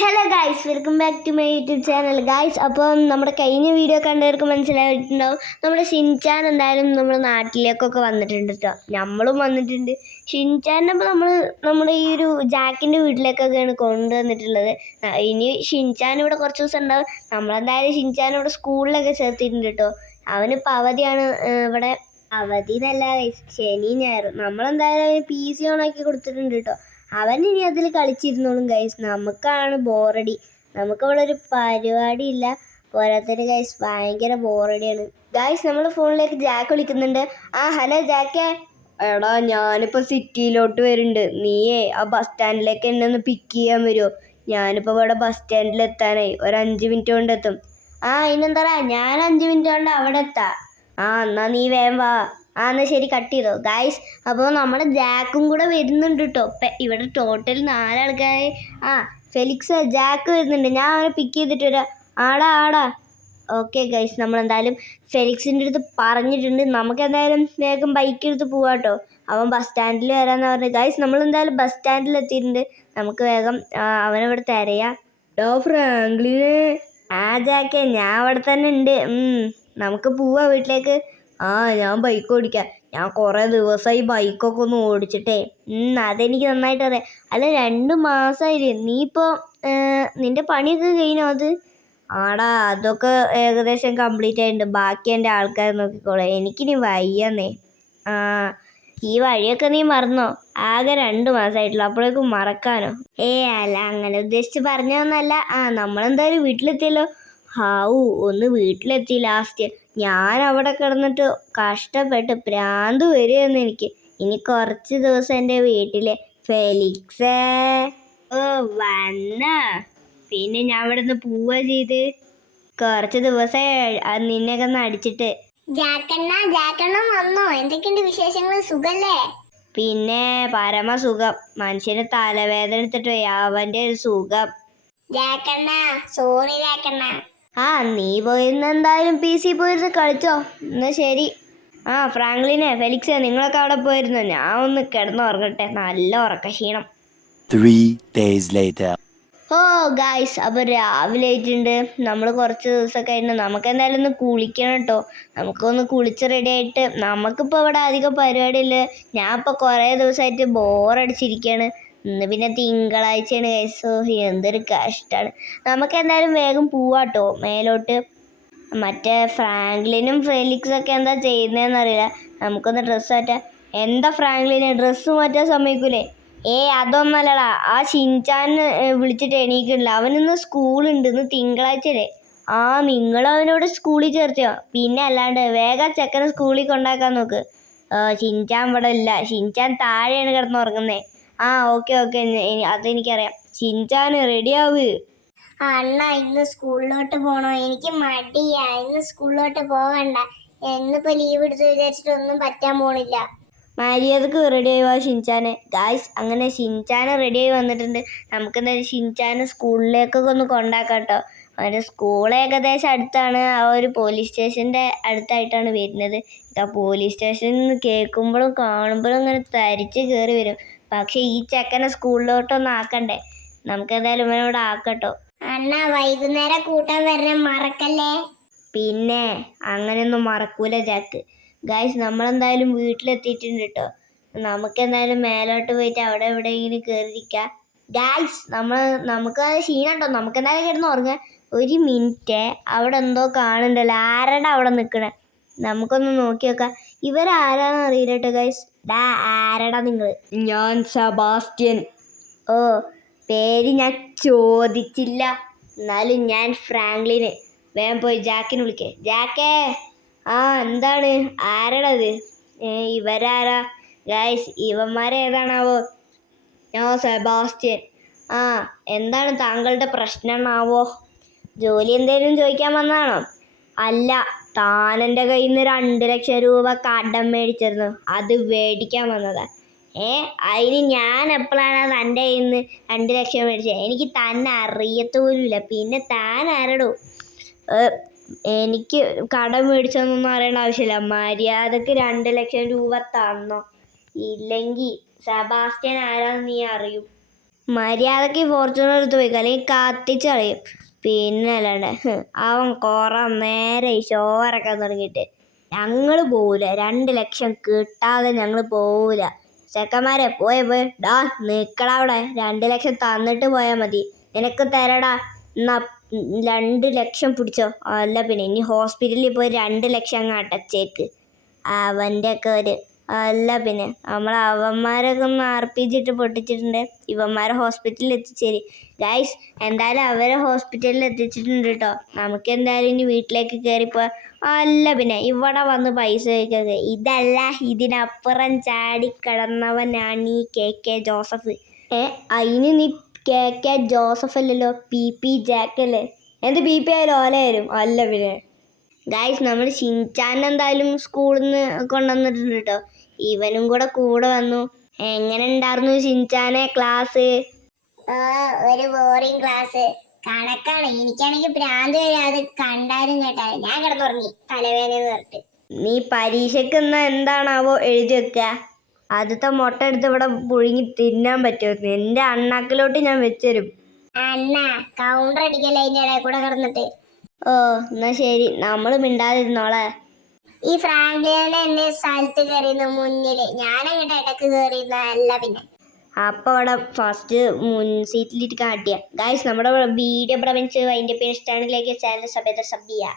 Hello guys welcome back to my YouTube channel guys അപ്പം നമ്മുടെ കഴിഞ്ഞ വീഡിയോ കണ്ടവർക്ക് മനസ്സിലായിട്ടുണ്ടാവും നമ്മുടെ ഷിൻചാൻ എന്തായാലും നമ്മുടെ നാട്ടിലേക്കൊക്കെ വന്നിട്ടുണ്ട് കേട്ടോ നമ്മളും വന്നിട്ടുണ്ട്. ഷിൻചാനെ നമ്മൾ നമ്മുടെ ഈ ഒരു ജാക്കിന്റെ വീട്ടിലേക്കൊക്കെയാണ് കൊണ്ടുവന്നിട്ടുള്ളത്. ഇനി ഷിൻചാൻ ഇവിടെ കുറച്ച് ദിവസം ഉണ്ടാവും. നമ്മളെന്തായാലും ഷിൻചാൻ ഇവിടെ സ്കൂളിലൊക്കെ ചേർത്തിട്ടുണ്ട് കേട്ടോ അവനിപ്പോൾ അവധിയാണ് ഇവിടെ അവധി എന്നല്ല ശനി ഞായറും. നമ്മളെന്തായാലും പി സി ഓണാക്കി കൊടുത്തിട്ടുണ്ട് കേട്ടോ അവൻ ഇനി അതിൽ കളിച്ചിരുന്നോളും ഗൈസ് നമുക്കാണ് ബോറടി. നമുക്കവിടെ ഒരു പരിപാടി ഇല്ല പോരാത്തതിന് ഗൈസ് ഭയങ്കര ബോറടിയാണ്. ഗൈസ് നമ്മുടെ ഫോണിലേക്ക് ജാക്ക് വിളിക്കുന്നുണ്ട്. ആ ഹലോ ജാക്കേ എടാ ഞാനിപ്പോൾ സിറ്റിയിലോട്ട് വരുന്നുണ്ട്. നീയേ ആ ബസ് സ്റ്റാൻഡിലേക്ക് എന്നെ ഒന്ന് പിക്ക് ചെയ്യാൻ വരുമോ ഞാനിപ്പോൾ ഇവിടെ ബസ് സ്റ്റാൻഡിൽ എത്താനായി. ഒരു അഞ്ച് മിനിറ്റ് കൊണ്ട് എത്തും. ആ ഇന്നെന്താ ഞാൻ അഞ്ച് മിനിറ്റ് കൊണ്ട് അവിടെ എത്താം. ആ എന്നാ നീ വേഗം വാ. ആ എന്നാ ശരി കട്ട് ചെയ്തോ. ഗായ്സ് അപ്പോൾ നമ്മുടെ ജാക്കും കൂടെ വരുന്നുണ്ട് കേട്ടോ ഇവിടെ ടോട്ടൽ നാലാൾക്കാരെ. ആ ഫെലിക്സ് ജാക്ക് വരുന്നുണ്ട്. ഞാൻ അവനെ പിക്ക് ചെയ്തിട്ട് വരാം. ആടാ ആടാ. ഓക്കെ ഗൈസ് നമ്മളെന്തായാലും ഫെലിക്സിന്റെ അടുത്ത് പറഞ്ഞിട്ടുണ്ട്. നമുക്ക് എന്തായാലും വേഗം ബൈക്ക് എടുത്ത് പോവാട്ടോ അവൻ ബസ് സ്റ്റാൻഡിൽ വരാമെന്ന് പറഞ്ഞു. ഗൈസ് നമ്മളെന്തായാലും ബസ് സ്റ്റാൻഡിൽ എത്തിയിട്ടുണ്ട്. നമുക്ക് വേഗം അവനവിടെ തിരയാം. ഡോ ഫ്രാങ്ക്ലിനെ. ആ ജാക്കെ ഞാൻ അവിടെ തന്നെ ഉണ്ട്. നമുക്ക് പോവാ വീട്ടിലേക്ക്. ആ ഞാൻ ബൈക്ക് ഓടിക്കാം. ഞാൻ കുറേ ദിവസമായി ബൈക്കൊക്കെ ഒന്ന് ഓടിച്ചിട്ടേ. അതെനിക്ക് നന്നായിട്ട് അറിയാം. അല്ല രണ്ട് മാസമായില്ലേ നീ ഇപ്പോൾ നിന്റെ പണിയൊക്കെ കഴിഞ്ഞോ അത്? ആടാ അതൊക്കെ ഏകദേശം കംപ്ലീറ്റ് ആയിട്ടുണ്ട്. ബാക്കി എന്റെ ആൾക്കാർ നോക്കിക്കോളെ. എനിക്കിനി വയ്യന്നേ. ആ ഈ വഴിയൊക്കെ നീ മറന്നോ? ആകെ രണ്ട് മാസമായിട്ടുള്ളൂ അപ്പോഴേക്കും മറക്കാനോ? ഏ അല്ല അങ്ങനെ ഉദ്ദേശിച്ച് പറഞ്ഞതൊന്നല്ല. ആ നമ്മളെന്തായാലും വീട്ടിലെത്തിയല്ലോ. ഹാവു ഒന്ന് വീട്ടിലെത്തി ലാസ്റ്റ്. ഞാൻ അവിടെ കിടന്നിട്ട് കഷ്ടപ്പെട്ട് പ്രാന്ത് വരുമെന്ന് എനിക്ക്. ഇനി കുറച്ച് ദിവസം എന്റെ വീട്ടിലെ ഫെലിക്സേ ഓ വന്ന. പിന്നെ ഞാൻ ഇവിടെ നിന്ന് പോവുക ചെയ്ത്. കുറച്ച് ദിവസം നിന്നെയൊക്കെ ഒന്ന് അടിച്ചിട്ട്. ജാക്കണ്ണ ജാക്കണ്ണ വന്നോ? എന്തൊക്കെയുണ്ട് വിശേഷങ്ങൾ സുഖല്ലേ? പിന്നെ പരമസുഖം. മനുഷ്യന് തലവേദന എടുത്തിട്ട് അവന്റെ ഒരു സുഖം. ജാക്കണ്ണ സോറി ജാക്കണ്ണ. ആ നീ പോയിരുന്ന എന്തായാലും പി സി പോയിരുന്ന് കളിച്ചോ. എന്നാ ശരി. ആ ഫ്രാങ്ക്ലിനെ ഫെലിക്സ് നിങ്ങളൊക്കെ അവിടെ പോയിരുന്നു. ഞാൻ ഒന്ന് കിടന്നുറങ്ങട്ടെ. നല്ല ഉറക്ക ക്ഷീണം. ഓ ഗായ്സ് അപ്പോൾ രാവിലെ ആയിട്ടുണ്ട്. നമ്മൾ കുറച്ച് ദിവസം കഴിഞ്ഞ് നമുക്ക് എന്തായാലും ഒന്ന് കുളിക്കണം കേട്ടോ നമുക്കൊന്ന് കുളിച്ച് റെഡി ആയിട്ട്. നമുക്കിപ്പോൾ ഇവിടെ അധികം പരിപാടിയില്ല. ഞാൻ ഇപ്പോൾ കുറേ ദിവസമായിട്ട് ബോറടിച്ചിരിക്കുകയാണ് ഇന്ന് പിന്നെ തിങ്കളാഴ്ചയാണ് ഗൈസ് എന്തൊരു കഷ്ടമാണ് നമുക്ക് എന്തായാലും വേഗം പോവാട്ടോ. മേലോട്ട് മറ്റേ ഫ്രാങ്ക്ലിനും ഫെലിക്സും ഒക്കെ എന്താ ചെയ്യുന്നതെന്ന് അറിയില്ല. നമുക്കൊന്ന് ഡ്രസ്സ് മാറ്റാം. എന്താ ഫ്രാങ്ക്ലിന്? ഡ്രസ്സ് മാറ്റാൻ സമ്മതിക്കൂലേ? ഏ അതൊന്നല്ലടാ. ആ ഷിൻചാന് വിളിച്ചിട്ട് എണീക്കണില്ല. അവനിന്ന് സ്കൂളുണ്ട് ഇന്ന് തിങ്കളാഴ്ചയല്ലേ. ആ നിങ്ങൾ അവനോട് സ്കൂളിൽ ചേർത്തോ പിന്നെ അല്ലാണ്ട് വേഗം ചെക്കനെ സ്കൂളിൽ കൊണ്ടാക്കാൻ നോക്ക്. ഷിൻചാൻ ഇവിടെ ഇല്ല ഷിൻചാൻ താഴെയാണ് കിടന്നുറങ്ങുന്നേ. ആ ഓക്കെ ഓക്കെ അതെനിക്കറിയാം. ചിഞ്ചാന് റെഡിയാവ്. ആ അണ്ണ ഇന്ന് സ്കൂളിലോട്ട് പോണോ? എനിക്ക് മടിയാ. ഇന്ന് സ്കൂളിലോട്ട് പോകണ്ട എന്നിപ്പോ ലീവ് എടുത്ത് വിചാരിച്ചിട്ട് ഒന്നും പറ്റാൻ പോണില്ല. മര്യാദയ്ക്ക് റെഡി ആയി വാ ഷിൻചാന് ഗായ്സ് അങ്ങനെ ഷിൻചാന് റെഡി ആയി വന്നിട്ടുണ്ട്. നമുക്ക് എന്തായാലും ഷിൻചാന് സ്കൂളിലേക്കൊക്കെ ഒന്ന് കൊണ്ടാക്കാം കേട്ടോ അവന്റെ സ്കൂൾ ഏകദേശം അടുത്താണ്. ആ ഒരു പോലീസ് സ്റ്റേഷന്റെ അടുത്തായിട്ടാണ് വരുന്നത്. ആ പോലീസ് സ്റ്റേഷനിൽ നിന്ന് കേൾക്കുമ്പോഴും കാണുമ്പോഴും ഇങ്ങനെ തരിച്ച് കയറി വരും. പക്ഷേ ഈ ചെക്കനെ സ്കൂളിലോട്ടൊന്നും ആക്കണ്ടേ? നമുക്ക് എന്തായാലും ഇവനോട് ആക്കട്ടോ. അണ്ണ വൈകുന്നേരം കൂട്ടാൻ വരണം മറക്കല്ലേ? പിന്നെ അങ്ങനെയൊന്നും മറക്കൂല ജാക്ക് ഗായ്സ് നമ്മളെന്തായാലും വീട്ടിലെത്തിയിട്ടുണ്ട് കേട്ടോ നമുക്ക് എന്തായാലും മേലോട്ട് പോയിട്ട് അവിടെ എവിടെയെങ്കിലും കയറിയിരിക്കാം ഗായ്സ് നമ്മൾ നമുക്ക് ക്ഷീണം ഉണ്ടോ നമുക്ക് എന്തായാലും കിടന്ന് ഉറങ്ങാം. ഒരു മിനിറ്റ്. അവിടെ എന്തോ കാണുന്നുണ്ടല്ലോ. ആരുടെ അവിടെ നിൽക്കണേ നമുക്കൊന്ന് നോക്കി നോക്കാം. ഇവരാരാന്ന് അറിയില്ല കേട്ടോ ഗൈസ് ഡാ ആരടാ നിങ്ങൾ ഞാൻ സെബാസ്റ്റ്യൻ. ഓ പേര് ഞാൻ ചോദിച്ചില്ല. എന്നാലും ഞാൻ ഫ്രാങ്ക്ലിന്. വേഗം പോയി ജാക്കിനെ വിളിക്കേ. ജാക്കേ ആ എന്താണ്? ആരടത് ഇവരാരാ? ഗൈസ് ഇവന്മാരെ ഏതാണാവോ? ഞാൻ സെബാസ്റ്റ്യൻ. ആ എന്താണ് താങ്കളുടെ പ്രശ്നമാവോ ജോലി എന്തേലും ചോദിക്കാൻ വന്നാണോ അല്ല താൻ എന്റെ കയ്യിൽ നിന്ന് രണ്ട് ലക്ഷം രൂപ കടം മേടിച്ചിരുന്നു. അത് മേടിക്കാൻ വന്നതാ. ഏ അതിന് ഞാൻ എപ്പോഴാണ് തന്റെ കയ്യിൽ നിന്ന് രണ്ട് ലക്ഷം മേടിച്ചത് എനിക്ക് തന്നെ അറിയത്ത പോലുമില്ല പിന്നെ താൻ ആരടോ? എനിക്ക് കടം മേടിച്ചതൊന്നും അറിയേണ്ട ആവശ്യമില്ല. മര്യാദയ്ക്ക് രണ്ട് ലക്ഷം രൂപ തന്നോ? ഇല്ലെങ്കിൽ സെബാസ്റ്റ്യൻ ആരാന്ന് നീ അറിയും. മര്യാദയ്ക്ക് ഫോർച്യൂണർ എടുത്ത് പോയി അല്ലെങ്കിൽ കത്തിച്ച് കളയും പിന്നെ അല്ലാണ്ട് അവൻ കുറേ നേരെ ഈ ചോറൊക്കെ തുടങ്ങിയിട്ട്. ഞങ്ങൾ പോവില്ല രണ്ട് ലക്ഷം കിട്ടാതെ ഞങ്ങൾ പോവില്ല ചെക്കന്മാരെ പോയ പോയി. ഡാ നിക്കടാ അവിടെ. രണ്ട് ലക്ഷം തന്നിട്ട് പോയാൽ മതി. നിനക്ക് തരടാ. എന്നാ രണ്ട് ലക്ഷം പിടിച്ചോ. അല്ല പിന്നെ ഇനി ഹോസ്പിറ്റലിൽ പോയി രണ്ട് ലക്ഷം അങ്ങ് അടച്ചേക്ക്. അവന്റെ ഒക്കെ ഒരു അല്ല പിന്നെ നമ്മൾ അവന്മാരൊക്കെ ഒന്ന് ആർ പി ജി ഇട്ട് പൊട്ടിച്ചിട്ടുണ്ട്. ഇവന്മാരെ ഹോസ്പിറ്റലിൽ എത്തിച്ചേരി. ഗൈസ് എന്തായാലും അവരെ ഹോസ്പിറ്റലിൽ എത്തിച്ചിട്ടുണ്ട് കേട്ടോ നമുക്ക് എന്തായാലും ഇനി വീട്ടിലേക്ക് കയറിപ്പോ അല്ല പിന്നെ ഇവിടെ വന്ന് പൈസ ചോദിക്കുന്നത് ഇതല്ല ഇതിനപ്പുറം ചാടി കിടന്നവനാണ് ഈ കെ കെ ജോസഫ്. ഏ അതിന് നീ കെ കെ ജോസഫ് അല്ലല്ലോ പി പി ജാക്കല്ലേ എന്ത് പി പി ആയാലും ഓലയായാലും. അല്ല പിന്നെ. ഗായ്സ് നമ്മൾ ഷിൻചാൻ എന്തായാലും സ്കൂളിൽ നിന്ന് കൊണ്ടുവന്നിട്ടുണ്ട് കേട്ടോ ഇവനും കൂടെ കൂടെ വന്നു. എങ്ങനെ ഉണ്ടായിരുന്നു ഷിൻചാനെ ക്ലാസ് ഒരു ബോറിംഗ് ക്ലാസ് കണക്കാണ്. എനിക്കാണെങ്കിൽ ഭ്രാന്ത് വരാതെ കണ്ടാലും കേട്ടാ. ഞാൻ കിടന്നുറങ്ങി. തലവേദന പറഞ്ഞിട്ട്. നീ പരീക്ഷയ്ക്ക് ഇന്ന് എന്താണാവോ എഴുതി വെക്കുക ആദ്യത്തെ മുട്ട എടുത്ത് ഇവിടെ പുഴുങ്ങി തിന്നാൻ പറ്റുമോ എന്റെ അണ്ണാക്കിലോട്ട് ഞാൻ വെച്ചുതരും അണ്ണ കൗണ്ടർ അടിക്കല്ലേ അതിന്റെ ഇടയിൽ കൂടെ കിടന്നിട്ട്? ഓ എന്നാ ശരി. നമ്മൾ മിണ്ടാതിരുന്നോളെ. ഈ ഫ്രാങ്ക്ലിനെ എന്നെ സ്ഥലത്ത് കയറിയുന്നു മുന്നിൽ. ഞാൻ അങ്ങോട്ട് ഇടയ്ക്ക് കയറിയുന്ന അല്ല പിന്നെ. അപ്പൊ അവിടെ ഫസ്റ്റ് മുൻ സീറ്റിലിട്ട് കാട്ടിയ. ഗായ്സ് നമ്മുടെ വീഡിയോ പ്രപഞ്ച് അതിന്റെ പേര് ഇഷ്ടമാണെങ്കിലേക്ക് ചാനൽ സഭ്യത സഭ്യ.